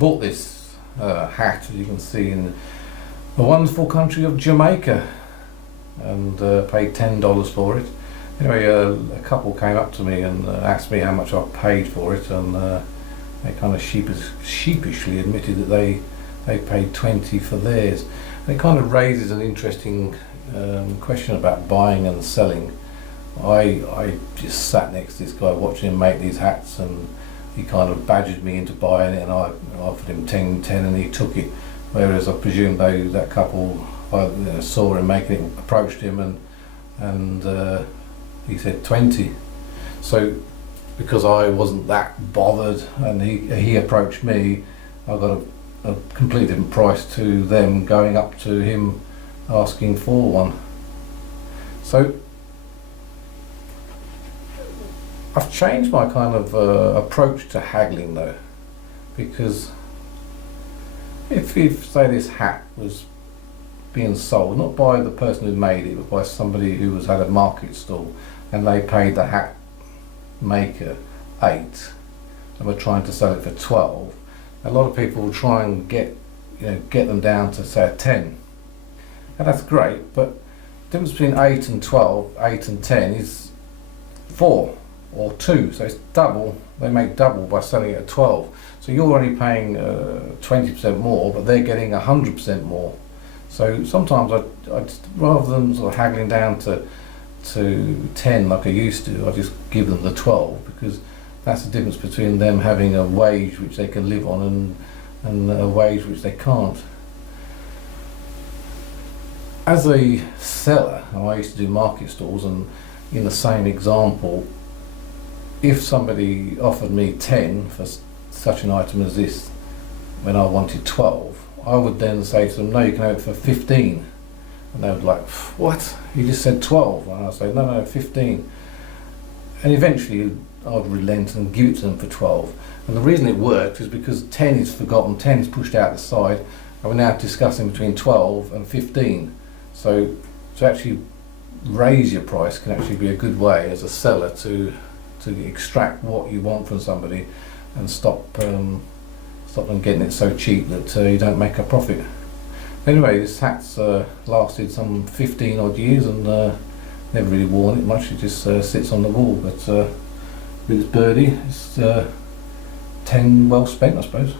bought this hat, as you can see, in the wonderful country of Jamaica, and paid $10 for it. Anyway, a couple came up to me and asked me how much I paid for it, and they kind of sheepishly admitted that they paid $20 for theirs. And it kind of raises an interesting question about buying and selling. I just sat next to this guy watching him make these hats, and he kind of badgered me into buying it, and I offered him 10 and he took it. Whereas I presume that couple, I saw him making it, approached him, and he said 20. So because I wasn't that bothered and he approached me, I got a completely different price to them going up to him asking for one. So I've changed my kind of approach to haggling though, because if say this hat was being sold not by the person who made it, but by somebody who had a market stall, and they paid the hat maker 8 and were trying to sell it for 12, a lot of people will try and get them down to say a 10, and that's great, but the difference between 8 and 12, 8 and 10 is 4 or 2, so it's double. They make double by selling it at 12, so you're only paying 20% more, but they're getting 100% more. So sometimes I just, rather than sort of haggling down to 10 like I used to, I just give them the 12, because that's the difference between them having a wage which they can live on and a wage which they can't. As a seller, I used to do market stalls, and in the same example, if somebody offered me 10 for such an item as this when I wanted 12, I would then say to them, no, you can have it for 15. And they would like, what? You just said 12. And I'd say, no, 15. And eventually I'd relent and give it to them for 12. And the reason it works is because 10 is forgotten, 10 is pushed out the side, and we're now discussing between 12 and 15. So to actually raise your price can actually be a good way as a seller to extract what you want from somebody and stop them getting it so cheap that you don't make a profit. Anyway, this hat's lasted some 15 odd years, and never really worn it much. It just sits on the wall, but with this birdie, it's 10 well spent, I suppose.